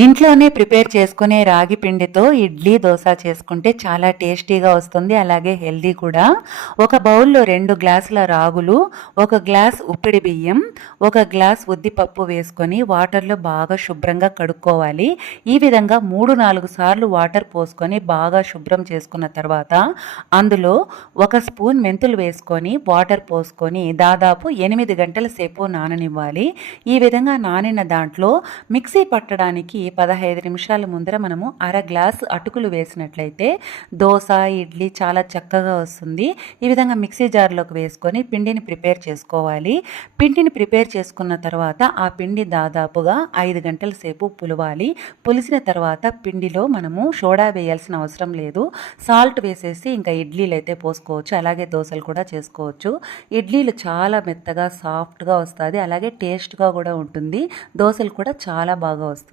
ఇంట్లోనే ప్రిపేర్ చేసుకునే రాగి పిండితో ఇడ్లీ దోశ చేసుకుంటే చాలా టేస్టీగా వస్తుంది, అలాగే హెల్దీ కూడా. ఒక బౌల్లో 2 గ్లాసుల రాగులు, 1 గ్లాస్ ఉప్పిడి బియ్యం, 1 గ్లాస్ ఉద్దిపప్పు వేసుకొని వాటర్లో బాగా శుభ్రంగా కడుక్కోవాలి. ఈ విధంగా 3-4 సార్లు వాటర్ పోసుకొని బాగా శుభ్రం చేసుకున్న తర్వాత అందులో 1 స్పూన్ మెంతులు వేసుకొని వాటర్ పోసుకొని దాదాపు 8 గంటల సేపు నాననివ్వాలి. ఈ విధంగా నానిన దాంట్లో మిక్సీ పట్టడానికి 15 నిమిషాల ముందర మనము అర గ్లాస్ అటుకులు వేసినట్లయితే దోశ, ఇడ్లీ చాలా చక్కగా వస్తుంది. ఈ విధంగా మిక్సీ జార్లోకి వేసుకొని పిండిని ప్రిపేర్ చేసుకోవాలి. పిండిని ప్రిపేర్ చేసుకున్న తర్వాత ఆ పిండి దాదాపుగా 5 గంటల సేపు పులవాలి. పులిసిన తర్వాత పిండిలో మనము సోడా వేయాల్సిన అవసరం లేదు. సాల్ట్ వేసేసి ఇంకా ఇడ్లీలు అయితే పోసుకోవచ్చు, అలాగే దోశలు కూడా చేసుకోవచ్చు. ఇడ్లీలు చాలా మెత్తగా సాఫ్ట్గా వస్తుంది, అలాగే టేస్ట్గా కూడా ఉంటుంది. దోశలు కూడా చాలా బాగా వస్తుంది.